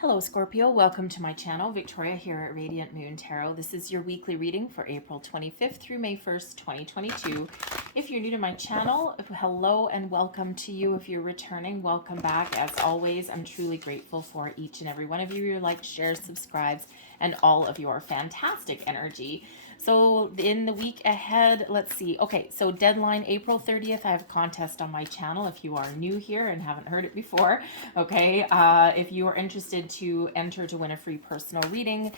Hello, Scorpio. Welcome to my channel. Victoria here at Radiant Moon Tarot. This is your weekly reading for April 25th through May 1st, 2022. If you're new to my channel, hello and welcome to you. If you're returning, welcome back. As always, I'm truly grateful for each and every one of you. Your likes, shares, subscribes, and all of your fantastic energy. So in the week ahead, let's see. Okay, so deadline April 30th. I have a contest on my channel if you are new here and haven't heard it before. Okay, if you are interested to enter to win a free personal reading,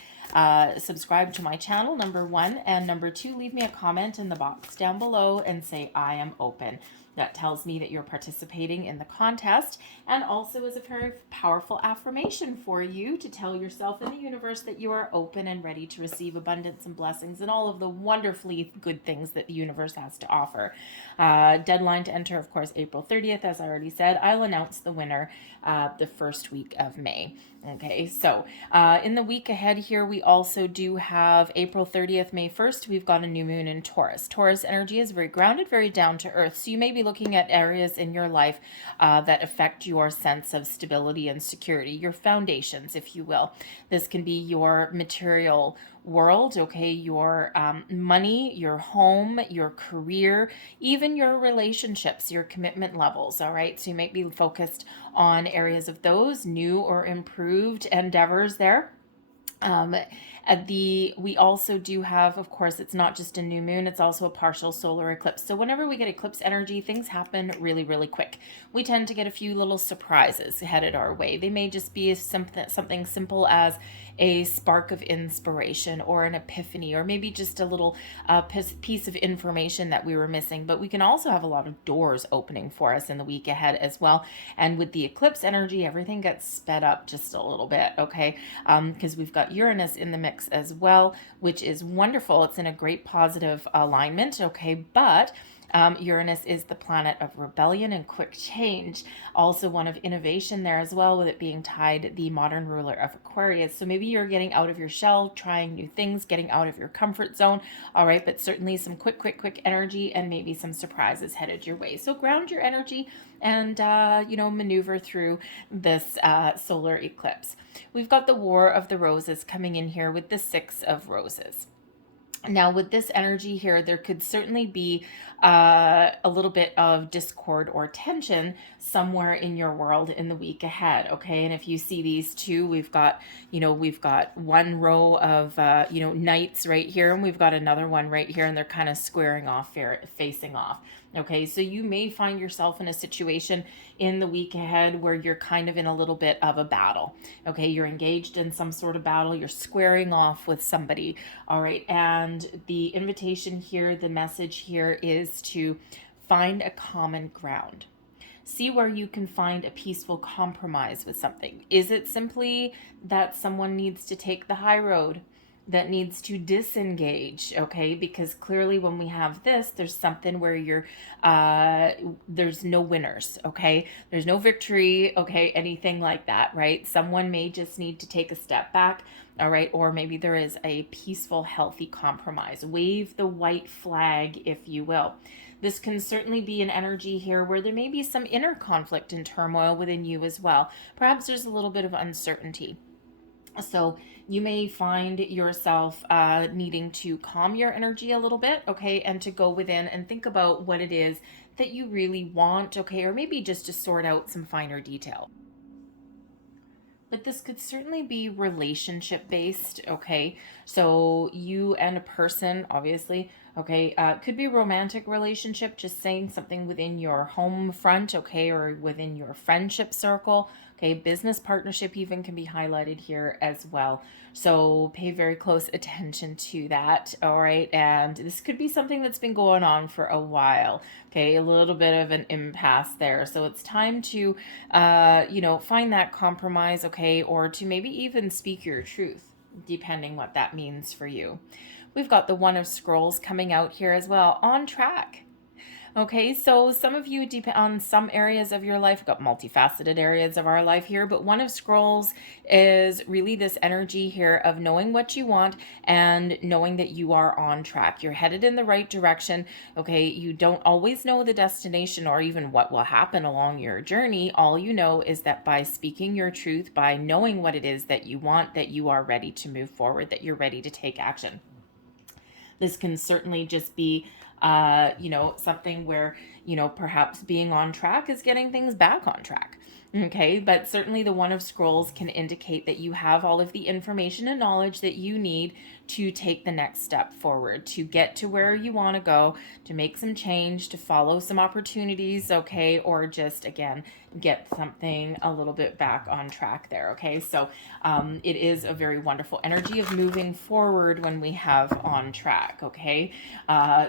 subscribe to my channel, number one. And number two, leave me a comment in the box down below and say, I am open. That tells me that you're participating in the contest and also is a very powerful affirmation for you to tell yourself and the universe that you are open and ready to receive abundance and blessings and all of the wonderfully good things that the universe has to offer. Deadline to enter, of course, April 30th. As I already said, I'll announce the winner the first week of May. Okay, so in the week ahead here, we also do have April 30th, May 1st, we've got a new moon in Taurus. Taurus energy is very grounded, very down to earth. So you may be looking at areas in your life that affect your sense of stability and security, your foundations, if you will. This can be your material world, okay, your money, your home, your career, even your relationships, your commitment levels, all right? So you might be focused on areas of those new or improved endeavors there. We also do have, of course, it's not just a new moon, it's also a partial solar eclipse. So whenever we get eclipse energy, things happen really, really quick. We tend to get a few little surprises headed our way. They may just be something simple as a spark of inspiration or an epiphany, or maybe just a little piece of information that we were missing. But we can also have a lot of doors opening for us in the week ahead as well. And with the eclipse energy, everything gets sped up just a little bit, okay? Because we've got Uranus in the mix as well, which is wonderful. It's in a great positive alignment, okay? But Uranus is the planet of rebellion and quick change, also one of innovation there as well, with it being tied the modern ruler of Aquarius. So maybe you're getting out of your shell, trying new things, getting out of your comfort zone, all right? But certainly some quick energy and maybe some surprises headed your way. So ground your energy and, maneuver through this solar eclipse. We've got the War of the Roses coming in here with the Six of Roses. Now, with this energy here, there could certainly be a little bit of discord or tension somewhere in your world in the week ahead, okay? And if you see these two, we've got one row of, knights right here, and we've got another one right here, and they're kind of squaring off, facing off. Okay, so you may find yourself in a situation in the week ahead where you're kind of in a little bit of a battle. Okay, you're engaged in some sort of battle, you're squaring off with somebody, all right? And the invitation here, the message here is to find a common ground. See where you can find a peaceful compromise with something. Is it simply that someone needs to take the high road, that needs to disengage, okay? Because clearly when we have this, there's something where there's no winners, okay? There's no victory, okay? Anything like that, right? Someone may just need to take a step back, all right? Or maybe there is a peaceful, healthy compromise. Wave the white flag, if you will. This can certainly be an energy here where there may be some inner conflict and turmoil within you as well. Perhaps there's a little bit of uncertainty. So you may find yourself needing to calm your energy a little bit, okay, and to go within and think about what it is that you really want, okay, or maybe just to sort out some finer detail. But this could certainly be relationship based, okay? So you and a person, obviously, okay, could be a romantic relationship, just saying something within your home front, okay, or within your friendship circle, okay? Business partnership even can be highlighted here as well. So pay very close attention to that, all right? And this could be something that's been going on for a while, okay? A little bit of an impasse there. So it's time to, find that compromise, okay? Or to maybe even speak your truth, depending what that means for you. We've got the One of Scrolls coming out here as well, on track. Okay, so some of you depend on some areas of your life. We've got multifaceted areas of our life here, but one of scrolls is really this energy here of knowing what you want and knowing that you are on track. You're headed in the right direction. Okay, you don't always know the destination or even what will happen along your journey. All you know is that by speaking your truth, by knowing what it is that you want, that you are ready to move forward, that you're ready to take action. This can certainly just be, something where, perhaps being on track is getting things back on track. Okay, but certainly the One of Scrolls can indicate that you have all of the information and knowledge that you need to take the next step forward, to get to where you want to go, to make some change, to follow some opportunities, okay, or just again get something a little bit back on track there. Okay, so it is a very wonderful energy of moving forward when we have on track. Okay,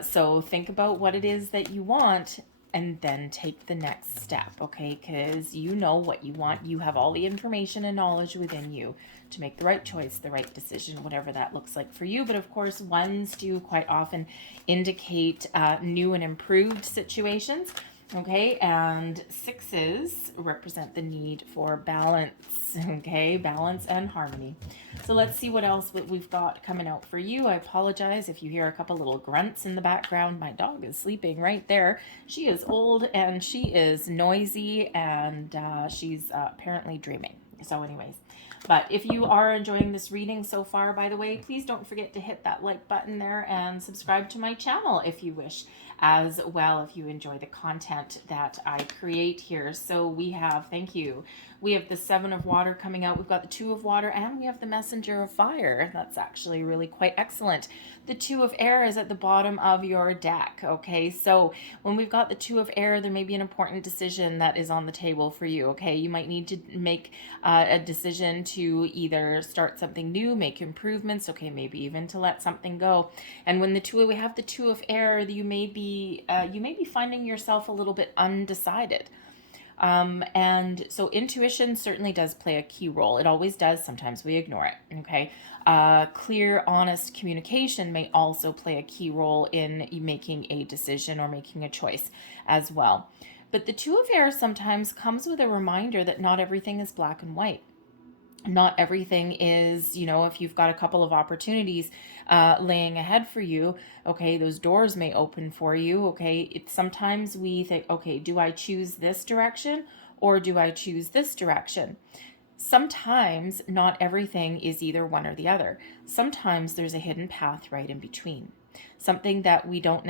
so think about what it is that you want and then take the next step, okay? Because you know what you want. You have all the information and knowledge within you to make the right choice, the right decision, whatever that looks like for you. But of course, ones do quite often indicate new and improved situations. Okay, and sixes represent the need for balance, okay, balance and harmony. So let's see what else we've got coming out for you. I apologize if you hear a couple little grunts in the background. My dog is sleeping right there. She is old and she is noisy, and she's apparently dreaming. So anyways, but if you are enjoying this reading so far, by the way, please don't forget to hit that like button there and subscribe to my channel if you wish as well, if you enjoy the content that I create here. So we have, thank you, we have the Seven of Water coming out. We've got the Two of Water, and we have the Messenger of Fire. That's actually really quite excellent. The Two of Air is at the bottom of your deck. Okay, so when we've got the Two of Air, there may be an important decision that is on the table for you. Okay, you might need to make a decision to either start something new, make improvements, okay, maybe even to let something go. And when we have the Two of Air, you may be finding yourself a little bit undecided. And so intuition certainly does play a key role. It always does. Sometimes we ignore it. Okay. Clear, honest communication may also play a key role in making a decision or making a choice as well. But the Two of Air sometimes comes with a reminder that not everything is black and white. Not everything is, if you've got a couple of opportunities laying ahead for you, okay, those doors may open for you, okay. Sometimes we think, okay, do I choose this direction or do I choose this direction? Sometimes not everything is either one or the other. Sometimes there's a hidden path right in between. Something that we can't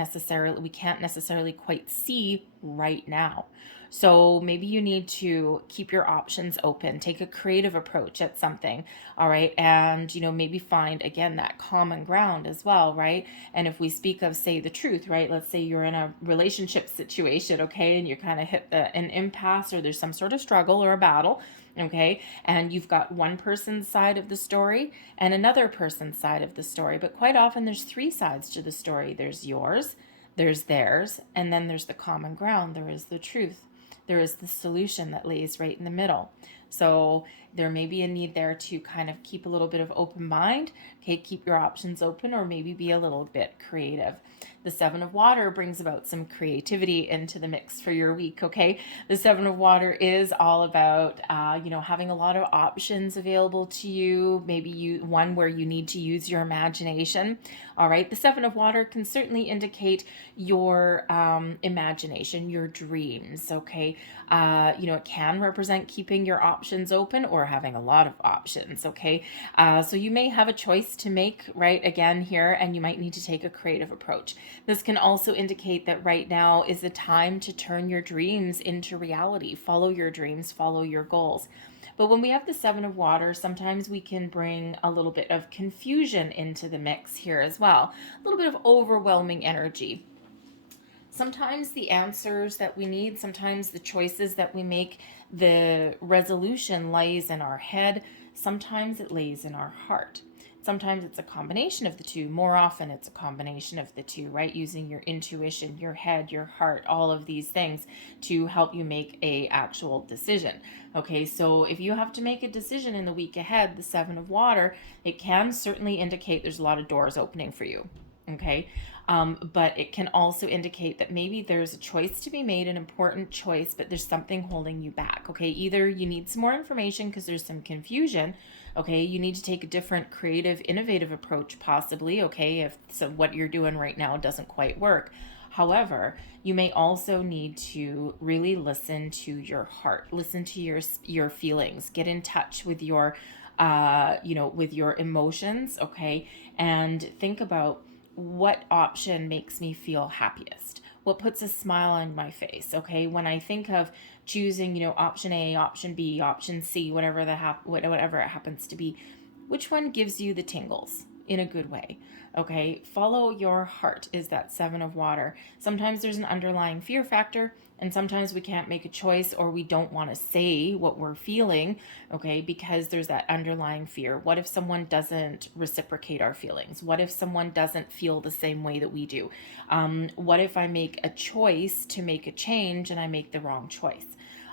necessarily quite see right now. So maybe you need to keep your options open, take a creative approach at something, all right? And, maybe find, again, that common ground as well, right? And if we speak of, say, the truth, right? Let's say you're in a relationship situation, okay? And you kind of hit an impasse, or there's some sort of struggle or a battle, okay? And you've got one person's side of the story and another person's side of the story. But quite often there's three sides to the story. There's yours, there's theirs, and then there's the common ground. There is the truth. There is the solution that lays right in the middle. So there may be a need there to kind of keep a little bit of open mind, okay, keep your options open, or maybe be a little bit creative. The Seven of Water brings about some creativity into the mix for your week, okay? The Seven of Water is all about, having a lot of options available to you, maybe one where you need to use your imagination, all right? The Seven of Water can certainly indicate your imagination, your dreams, okay? It can represent keeping your options open or having a lot of options, okay? So you may have a choice to make, right, again here, and you might need to take a creative approach. This can also indicate that right now is the time to turn your dreams into reality. Follow your dreams, follow your goals. But when we have the Seven of Water, sometimes we can bring a little bit of confusion into the mix here as well. A little bit of overwhelming energy. Sometimes the answers that we need, sometimes the choices that we make, the resolution lies in our head. Sometimes it lays in our heart. Sometimes it's a combination of the two. More often it's a combination of the two, right? Using your intuition, your head, your heart, all of these things to help you make a actual decision. Okay, so if you have to make a decision in the week ahead, the Seven of Water, it can certainly indicate there's a lot of doors opening for you. Okay, But it can also indicate that maybe there's a choice to be made, an important choice, but there's something holding you back. Okay, either you need some more information because there's some confusion. Okay, you need to take a different creative, innovative approach, possibly. Okay, if so, what you're doing right now doesn't quite work. However, you may also need to really listen to your heart, listen to your feelings, get in touch with your with your emotions, okay? And think about what option makes me feel happiest. What puts a smile on my face, okay? When I think of choosing, option A, option B, option C, whatever it happens to be, which one gives you the tingles in a good way? Okay, follow your heart is that 7 of water. Sometimes there's an underlying fear factor, and sometimes we can't make a choice or we don't want to say what we're feeling, okay, because there's that underlying fear. What if someone doesn't reciprocate our feelings? What if someone doesn't feel the same way that we do? What if I make a choice to make a change and I make the wrong choice?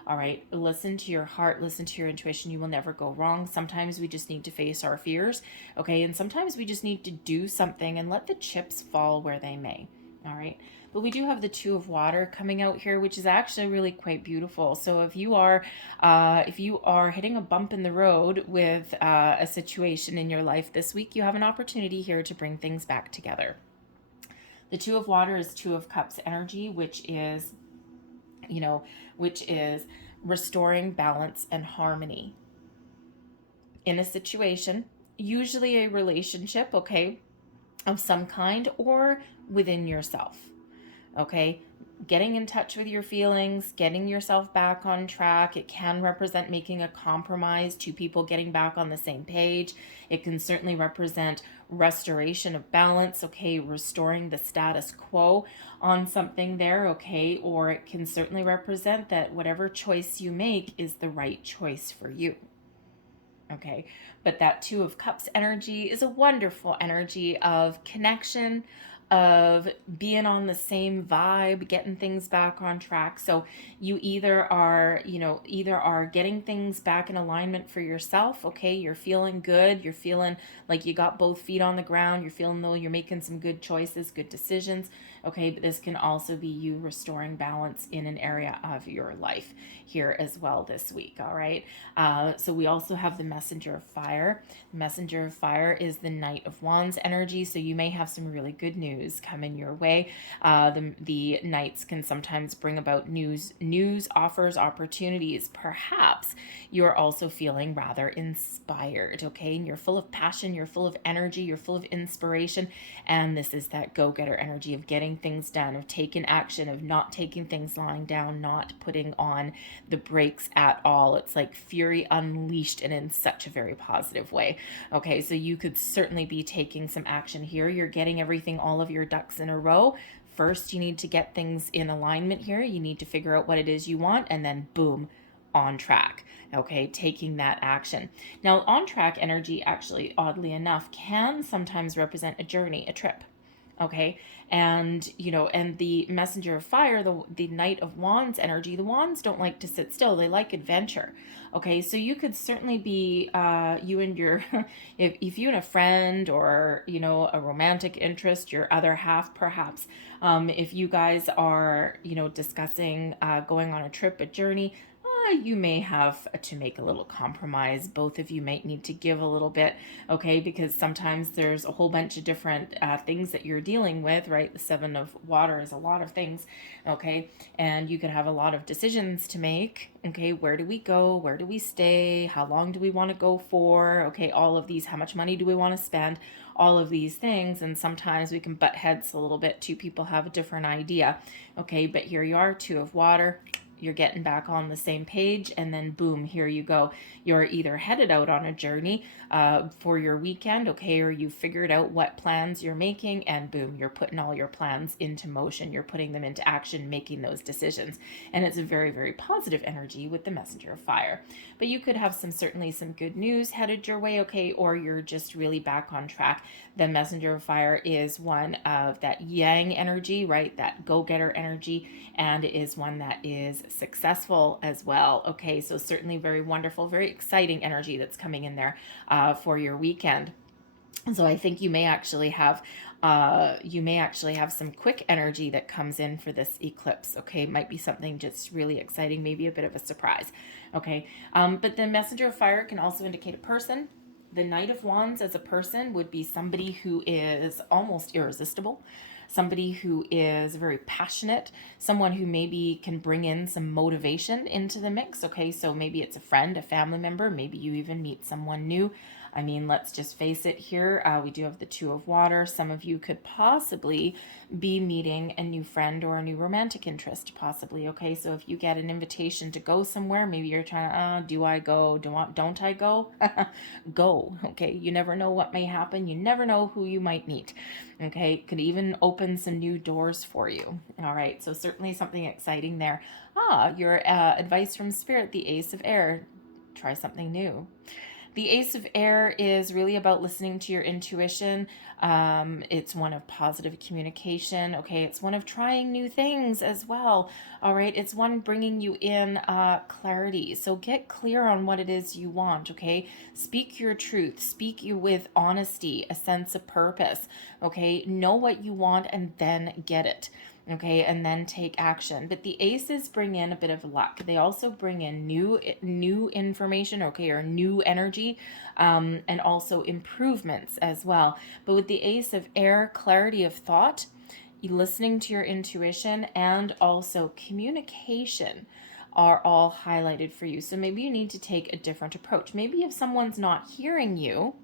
All right, listen to your heart, listen to your intuition. You will never go wrong. Sometimes we just need to face our fears, okay? And sometimes we just need to do something and let the chips fall where they may. All right. But we do have the 2 of water coming out here, which is actually really quite beautiful. So if you are hitting a bump in the road with a situation in your life this week, you have an opportunity here to bring things back together. The 2 of water is 2 of cups energy, which is restoring balance and harmony in a situation, usually a relationship, okay, of some kind, or within yourself, okay? Getting in touch with your feelings, getting yourself back on track. It can represent making a compromise, 2 people getting back on the same page. It can certainly represent restoration of balance, okay, restoring the status quo on something there, okay, or it can certainly represent that whatever choice you make is the right choice for you. Okay, but that 2 of cups energy is a wonderful energy of connection, of being on the same vibe, getting things back on track. So you either are getting things back in alignment for yourself, okay? You're feeling good, you're feeling like you got both feet on the ground, you're feeling though you're making some good choices, good decisions, okay? But this can also be you restoring balance in an area of your life here as well this week, all right? So we also have the messenger of fire. The messenger of fire is the Knight of Wands energy, so you may have some really good news coming your way. The knights can sometimes bring about news, offers, opportunities. Perhaps you're also feeling rather inspired, okay? And you're full of passion, you're full of energy, you're full of inspiration, and this is that go-getter energy of getting things done, of taking action, of not taking things lying down, not putting on the brakes at all. It's like fury unleashed, and in such a very positive way. Okay, so you could certainly be taking some action here. You're getting everything, all of your ducks in a row. First, you need to get things in alignment here. You need to figure out what it is you want, and then boom, on track. Okay, taking that action. Now, on track energy, actually, oddly enough, can sometimes represent a journey, a trip. Okay, and and the messenger of fire, the Knight of Wands energy, the wands don't like to sit still, they like adventure. Okay, so you could certainly be you and your if you and a friend, or a romantic interest, your other half perhaps, if you guys are discussing going on a trip, a journey, you may have to make a little compromise. Both of you might need to give a little bit, okay? Because sometimes there's a whole bunch of different things that you're dealing with, right? The 7 of water is a lot of things, okay? And you could have a lot of decisions to make, okay? Where do we go? Where do we stay? How long do we want to go for? Okay, all of these. How much money do we want to spend? All of these things, and sometimes we can butt heads a little bit. 2 people have a different idea, okay? But here you are, 2 of water. You're getting back on the same page, and then boom, here you go. You're either headed out on a journey for your weekend, okay, or you figured out what plans you're making, and boom, you're putting all your plans into motion. You're putting them into action, making those decisions, and it's a very, very positive energy with the messenger of fire. But you could have certainly some good news headed your way, okay, or you're just really back on track. The messenger of fire is one of that yang energy, right, that go-getter energy, and it is one that is successful as well. Okay, so certainly very wonderful, very exciting energy that's coming in there for your weekend. So I think you may actually have You may actually have some quick energy that comes in for this eclipse. Okay, might be something just really exciting, maybe a bit of a surprise. Okay, but the messenger of fire can also indicate a person. The Knight of Wands as a person would be somebody who is almost irresistible, somebody who is very passionate, someone who maybe can bring in some motivation into the mix. Okay, so maybe it's a friend, a family member, maybe you even meet someone new. I mean, let's just face it here. We do have the Two of Water. Some of you could possibly be meeting a new friend or a new romantic interest, possibly. Okay, so if you get an invitation to go somewhere, maybe you're trying to, do I go? Don't I go? Go. Okay, you never know what may happen. You never know who you might meet. Okay, could even open some new doors for you. All right, so certainly something exciting there. Your advice from Spirit, the Ace of Air. Try something new. The Ace of Air is really about listening to your intuition. It's one of positive communication. Okay, it's one of trying new things as well. All right, it's one bringing you in clarity. So get clear on what it is you want. Okay, speak your truth. Speak you with honesty, a sense of purpose. Okay, know what you want and then get it. Okay, and then take action. But the aces bring in a bit of luck. They also bring in new information, okay, or new energy, and also improvements as well. But with the ace of air, clarity of thought, listening to your intuition, and also communication are all highlighted for you. So maybe you need to take a different approach. Maybe if someone's not hearing you,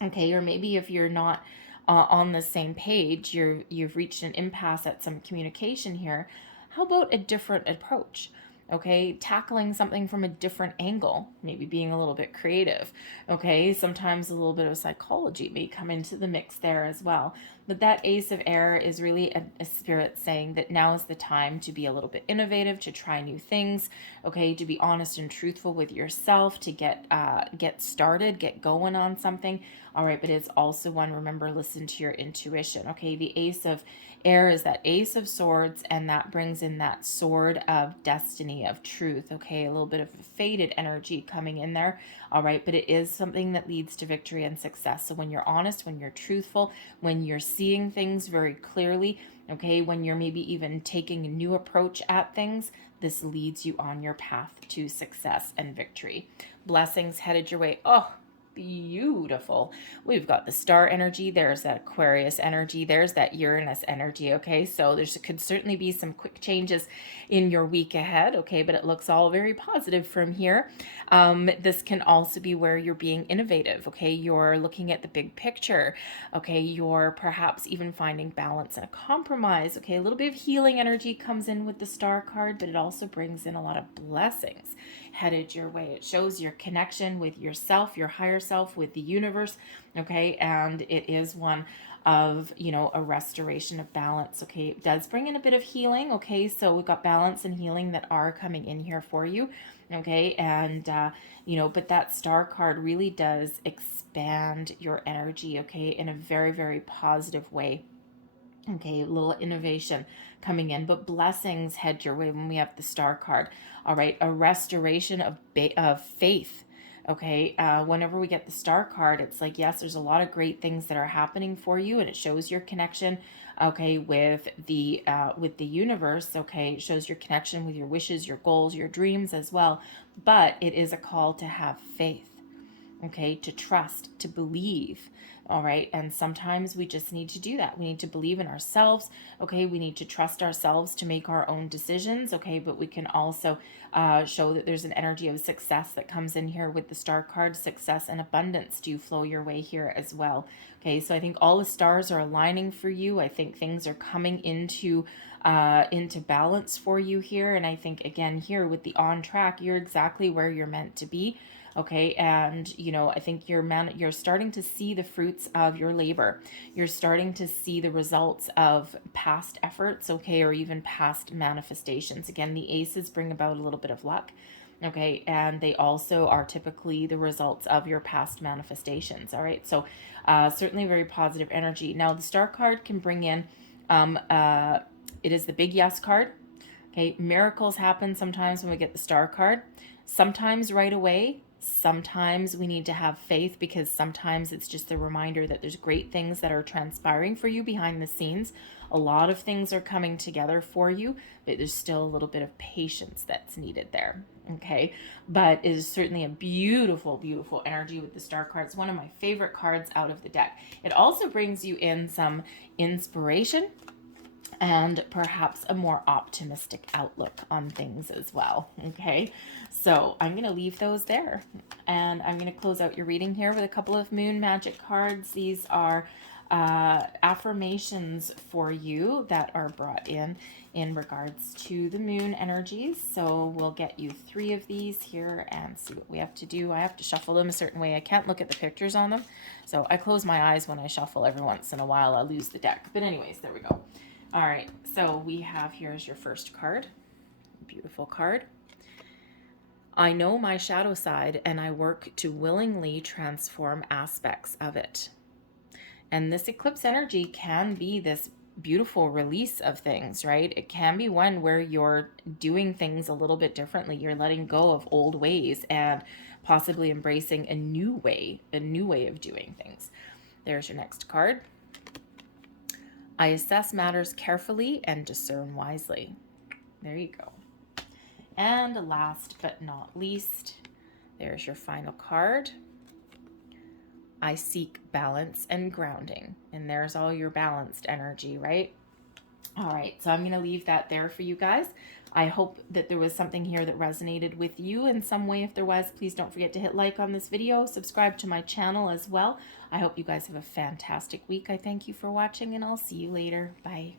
okay, or maybe if you're not on the same page, you've reached an impasse at some communication here. How about a different approach? Okay, tackling something from a different angle, maybe being a little bit creative. Okay, sometimes a little bit of psychology may come into the mix there as well. But that ace of air is really a spirit saying that now is the time to be a little bit innovative, to try new things. Okay, to be honest and truthful with yourself, to get started, get going on something. All right, but it's also one, remember, listen to your intuition. Okay, the ace of air is that ace of swords, and that brings in that sword of destiny, of truth. Okay, a little bit of a faded energy coming in there. All right, but it is something that leads to victory and success. So when you're honest, when you're truthful, when you're seeing things very clearly, okay, when you're maybe even taking a new approach at things, this leads you on your path to success and victory. Blessings headed your way. Oh, beautiful. We've got the star energy. There's that Aquarius energy. There's that Uranus energy. Okay, so there could certainly be some quick changes in your week ahead. Okay, but it looks all very positive from here. This can also be where you're being innovative. Okay, you're looking at the big picture. Okay, you're perhaps even finding balance and a compromise. Okay, a little bit of healing energy comes in with the star card, but it also brings in a lot of blessings headed your way. It shows your connection with yourself, your higher self, with the universe. Okay, and it is one of, a restoration of balance. Okay, it does bring in a bit of healing. Okay, so we've got balance and healing that are coming in here for you. Okay, and but that star card really does expand your energy. Okay, in a very, very positive way. Okay, a little innovation coming in, but blessings head your way when we have the star card. All right, a restoration of faith. Okay, whenever we get the star card, it's like, yes, there's a lot of great things that are happening for you, and it shows your connection. Okay, with the universe. Okay, it shows your connection with your wishes, your goals, your dreams as well. But it is a call to have faith. Okay, to trust, to believe. All right, and sometimes we just need to do that. We need to believe in ourselves. Okay, we need to trust ourselves to make our own decisions. Okay, but we can also show that there's an energy of success that comes in here with the star card. Success and abundance do flow your way here as well. Okay, so I think all the stars are aligning for you. I think things are coming into balance for you here, and I think again here with the on track, you're exactly where you're meant to be. Okay, and I think you're starting to see the fruits of your labor. You're starting to see the results of past efforts, okay, or even past manifestations. Again, the aces bring about a little bit of luck. Okay, and they also are typically the results of your past manifestations. All right, so certainly very positive energy. Now the star card can bring in it is the big yes card. Okay, miracles happen sometimes when we get the star card, sometimes right away, Sometimes we need to have faith, because sometimes it's just a reminder that there's great things that are transpiring for you behind the scenes. A lot of things are coming together for you, but there's still a little bit of patience that's needed there. Okay, but it is certainly a beautiful, beautiful energy with the star card. It's one of my favorite cards out of the deck. It also brings you in some inspiration and perhaps a more optimistic outlook on things as well. Okay, so I'm going to leave those there, and I'm going to close out your reading here with a couple of moon magic cards. These are affirmations for you that are brought in regards to the moon energies. So we'll get you 3 of these here and see what we have to do. I have to shuffle them a certain way. I can't look at the pictures on them, so I close my eyes when I shuffle. Every once in a while I lose the deck, but anyways, there we go. All right, so we have, here's your first card. Beautiful card. I know my shadow side, and I work to willingly transform aspects of it. And this eclipse energy can be this beautiful release of things, right? It can be one where you're doing things a little bit differently. You're letting go of old ways and possibly embracing a new way of doing things. There's your next card. I assess matters carefully and discern wisely. There you go. And last but not least, there's your final card. I seek balance and grounding. And there's all your balanced energy, right? All right, so I'm going to leave that there for you guys. I hope that there was something here that resonated with you in some way. If there was, please don't forget to hit like on this video, subscribe to my channel as well. I hope you guys have a fantastic week. I thank you for watching, and I'll see you later. Bye.